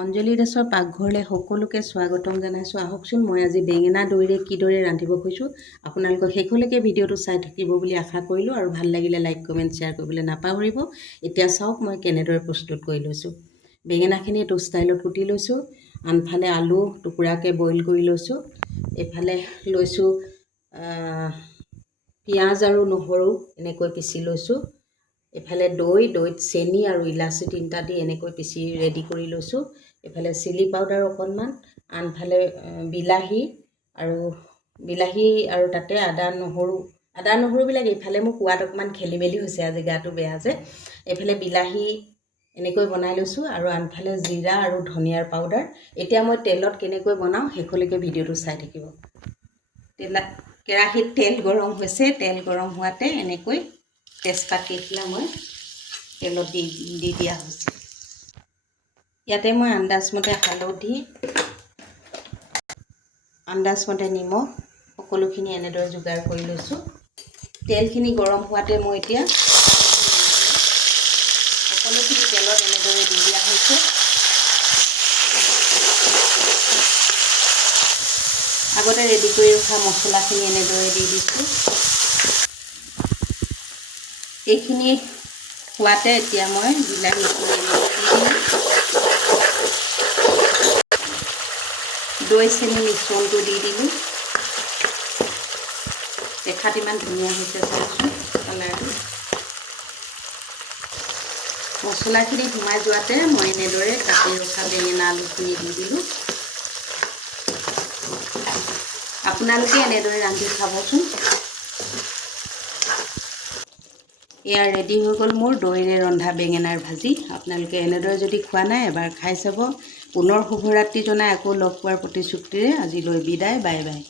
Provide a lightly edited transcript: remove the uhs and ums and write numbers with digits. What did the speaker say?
অঞ্জলি দাসৰ পাকঘৰলৈ সকলোকে স্বাগতম জনাইছোঁ। আহকচোন মই আজি বেঙেনা দৈৰে কিদৰে ৰান্ধিব খুজিছোঁ আপোনালোকক শেষলৈকে ভিডিঅ'টো চাই থাকিব বুলি আশা কৰিলোঁ আৰু ভাল লাগিলে লাইক কমেণ্ট শ্বেয়াৰ কৰিবলৈ নাপাহৰিব। এতিয়া চাওক মই কেনেদৰে প্ৰস্তুত কৰি লৈছোঁ। বেঙেনাখিনি এইটো ষ্টাইলত কুটি লৈছোঁ, আনফালে আলু টুকুৰাকৈ বইল কৰি লৈছোঁ, এইফালে লৈছোঁ পিঁয়াজ আৰু নহৰু এনেকৈ পিচি লৈছোঁ, এফালে দৈত চেনি আৰু ইলাচি 3টা দি এনেকৈ পিচি ৰেডি কৰি লৈছোঁ, এফালে চিলি পাউডাৰ অকণমান, আনফালে বিলাহী আৰু তাতে আদা নহৰুবিলাক এইফালে মোৰ কোৱাত অকণমান খেলি মেলি হৈছে, আজি গাটো বেয়া যে। এইফালে বিলাহী এনেকৈ বনাই লৈছোঁ আৰু আনফালে জিৰা আৰু ধনিয়াৰ পাউডাৰ। এতিয়া মই তেলত কেনেকৈ বনাওঁ শেষলৈকে ভিডিঅ'টো চাই থাকিব। কেৰাহীত তেল গৰম হৈছে, তেল গৰম হোৱাতে এনেকৈ তেজপাত কেইখিলা মই তেলত দি দিয়া হৈছে। ইয়াতে মই আন্দাজমতে হালধি, আন্দাজমতে নিমখ সকলোখিনি এনেদৰে যোগাৰ কৰি লৈছোঁ। তেলখিনি গৰম হোৱাতে মই এতিয়া সকলোখিনি তেলত এনেদৰে দি দিয়া হৈছে। আগতে ৰেডি কৰি ৰখা মছলাখিনি এনেদৰে দি দিছোঁ। এইখিনি হোৱাতে এতিয়া মই বিলাহীখিনি এনেদৰে দি দিলোঁ। দৈ চেনি মিশ্ৰণটো দি দিলোঁ। দেখাত ইমান ধুনীয়া হৈছে চাওকচোন কালাৰটো। মছলাখিনি সোমাই যোৱাতে মই এনেদৰে কাটি ৰখা বেঙেনা আলুখিনি দি দিলোঁ। আপোনালোকে এনেদৰে ৰান্ধি খাবচোন। এয়া ৰেডি হৈ গ'ল মোৰ দৈৰে ৰন্ধা বেঙেনাৰ ভাজি। আপোনালোকে এনেদৰে যদি খোৱা নাই এবাৰ খাই চাব। পুনৰ শুভৰাত্ৰি জনাই আকৌ লগ পোৱাৰ প্ৰতিশ্ৰুতিৰে আজিলৈ বিদায়। Bye bye.